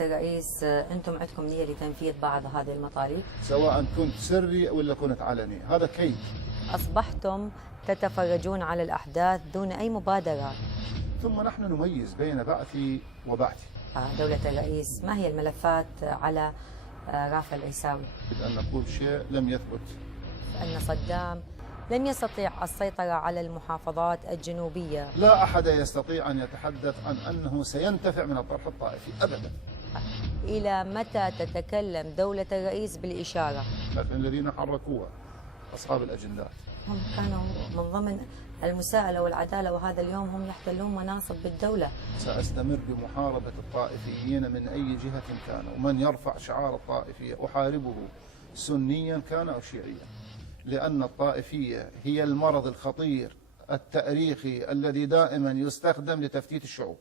الرئيس، أنتم عندكم نية لتنفيذ بعض هذه المطالب؟ سواء كنت سري ولا كنت علني، هذا كيد. أصبحتم تتفرجون على الأحداث دون أي مبادرة. ثم نحن نميز بين بعثي وبعثي. دولة الرئيس، ما هي الملفات على رافع العيساوي؟ أن نقول شيء لم يثبت. أن صدام لم يستطيع السيطرة على المحافظات الجنوبية. لا أحد يستطيع أن يتحدث عن أنه سينتفع من الطرح الطائفي أبدا. إلى متى تتكلم دولة الرئيس بالإشارة؟ لكن الذين حركوها أصحاب الأجندات هم كانوا من ضمن المساءلة والعدالة، وهذا اليوم هم يحتلون مناصب بالدولة. سأستمر بمحاربة الطائفيين من أي جهة كان، ومن يرفع شعار الطائفية أحاربه سنيا كان أو شيعيا، لأن الطائفية هي المرض الخطير التاريخي الذي دائما يستخدم لتفتيت الشعوب.